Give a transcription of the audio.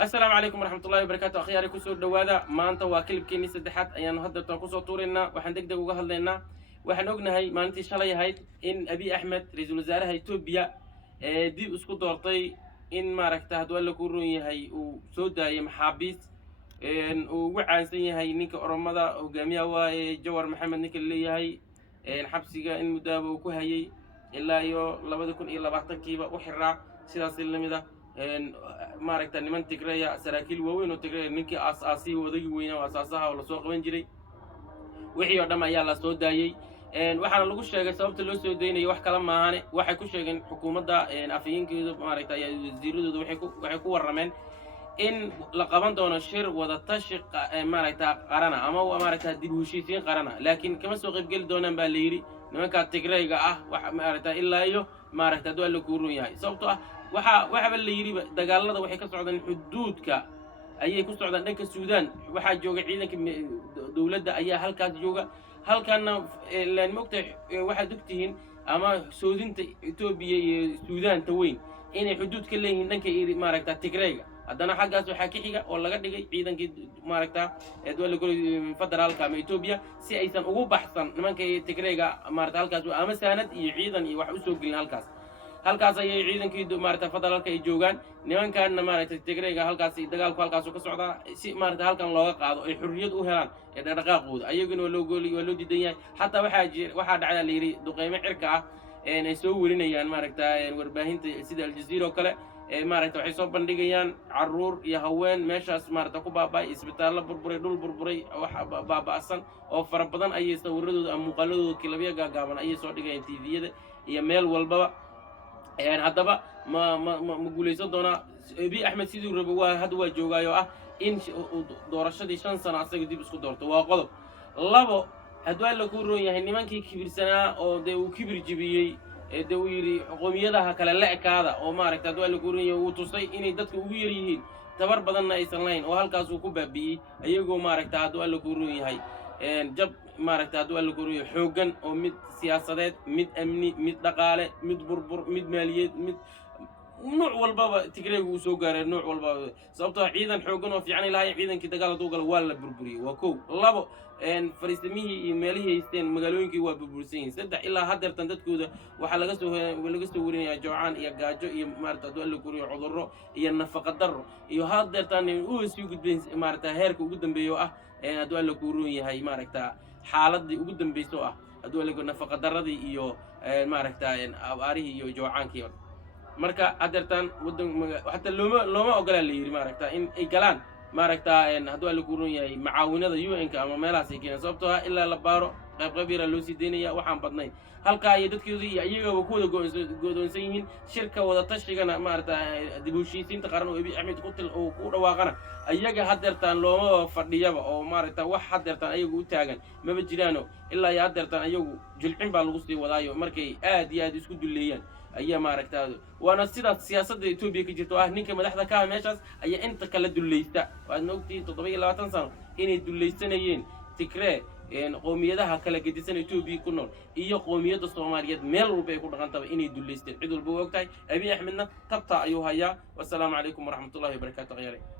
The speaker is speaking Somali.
السلام عليكم ورحمة الله وبركاته أخياري كسر دوادا ما أنت واكل كني سدحات أيام هذا تنقص طورنا وحندق دقوق هذلنا وحنوجنا هاي ما أنت شلي هاي إن أبي أحمد رئيس الوزراء هاي توبيا دي أسكت دورتي إن ما ركته هدول كوروني هاي وسودا يم حابيس إن وعانسي هاي نيك رمضة وجميع وجوار محمد نيك اللي هاي إن حبسي إن مدابو وكهاي إلا يو لابد يكون إلا بعتك كيبا وحرة سياسي اللي maaragta niman tigreeya saraakiil waaweyn oo tigreeya ninkii aas-aasii wadagii weynaa oo asaasaha oo la soo qaban jiray wixii oo dham ayaa la soo daayay waxaana lagu sheegay sababta loo soo daynayo wax kala maahane waxay ku sheegeen xukuumadda afhayeenkeedu maaragta wasiiradooda waxay ku warrameen in la qaban doono shir wada tashi maaragta qarana ama maaragta dib u heshiisiin qarana laakiin kama soo qayb geli doonaan baa la yiri nimanka tigreeyga ah wax maaragta ilaa iyo maaragta dawlad la ku run yahay sababtoo ah waxa la yiri dagaalada waxay ka socdaan xuduudka ayay ku socdaan dhanka Suudaan waxa jooga ciidanka dawladda ayaa halkaas jooga halkaana laan moogtay waxa dugtihiin ama Suudinta Itoobiya iyo Suudaan taweyn inay xuduud ka leeyihiin dhanka maaragta Tigreega haddana xaggaas waxa ka xiga oo laga dhigay ciidankii maaragta dawladda federaalka ama Itoobiya si aysan ugu baxsan nimanka Tigreega maaragta halkaas ama saanad iyo ciidan iyo wax u soo gelin halkaas ayay ciidankii maaragta federaalka ay joogaan nimankaana maaragta Tigreega halkaas dagaalku halkaas ka socda si maaragta halkan looga qaado ay xurriyad u helaan ee dhaqaaqooda ayaguna waa loo diidan yahay hatta waxa dhacay la yiri duqeymo cirka ah ay soo warinayaan maaragta warbaahinta sida Al Jazeera oo kale maaragta waxay soo bandhigayaan caruur iyo haween meeshaas maaragta ku baabay isbitaallo burburay dhul burburay wax baabaasan oo fara badan ayay sawiradooda ama muuqaaladooda kilabiya gaagaaban ayay soo dhigayaan TV-yada iyo meel walbaba haddaba ma guulaysan doonaa Abiy Ahmed sidii rabo waa hadda waa joogaayo ah in doorashadii 5 sano asaga dib isku doorto waa qodob labo hadwa la ku roon yahay nimankii kibirsanaa oo uu kibir jibiyay uu yiri qoomiyadaha kale la ekaada oo maaragta hadwa la ku roon yahay uu tusay inay dadku ugu yar yihiin tabar badanna aysan lahayn oo halkaas uu ku baabiyay ayagoo maaragta hadwa la ku roon yahay jab maaragta hadwa la ku roon yahay xoogan oo mid siyaasadeed mid amni mid dhaqaale mid burbur mid maaliyeed mid nooc walbaba Tigreegu uu soo gaaray nooc walbaba sababtoo ciidan xoogan oo fiican ilaahay ciidankii dagaalada u galay waa la burburiyay waa koow labo fariistamihii iyo meelihii haysteen magaalooyinkii waa burbursan yihiin saddex ilaa hadeertan dadkooda waxa laga soo warinayaa joocaan iyo gaajo iyo maaragta hadwa la kuriyo cudurro iyo nafaqa darro iyo hadeertan uu sii gudbeen maaragta heerka ugu dambeeyo ah hadwa la kuroon yahay maaragta xaaladii ugu dambeysay ah hadwa la nafaqa darradii iyo maaragta abaarihii iyo joocaankii marka hadeertan wadan hatta looma ogola la yiri maaragta in ay galaan maaragta hadwa la kuroon yahay macaawinada UN-ka ama meelahaas ay keenaan sababtoo ah ilaa la baaro qayb yar loo sii deynaya waxaan badnayn halka ay dadkooda iyo iyagaba ku wada go'doonsan yihiin shirka wada tashigana maaragta dib u heshiisiinta qaran oo Abiy Ahmed ku dhawaaqana ayaga hadeertan looma fadhiyaba oo maaragta wax hadeertan ayagu u taagan maba jiraano ilaa ay hadeertan ayagu jilcin baa lagu sii wadaayo markay aad iyo aad isku duleeyaan ayaa maaragta waana sidaas siyaasadda Itoobiya ka jirto ah ninka madaxda ka ah meeshaas ayaa inta kala duleeysta waad noogtii 27 sano inay duleysanayeen Tigray qoomiyadaha kala gedisan Itoobiya ku nool iyo qoomiyada Soomaaliyeed meel walba ay ku dhaqantaba inay duleysteen cid walba ogtahay Abiy Ahmedna tabta ayuu hayaa wassalaamu calaykum waraxmatullaahi wabarakaatuh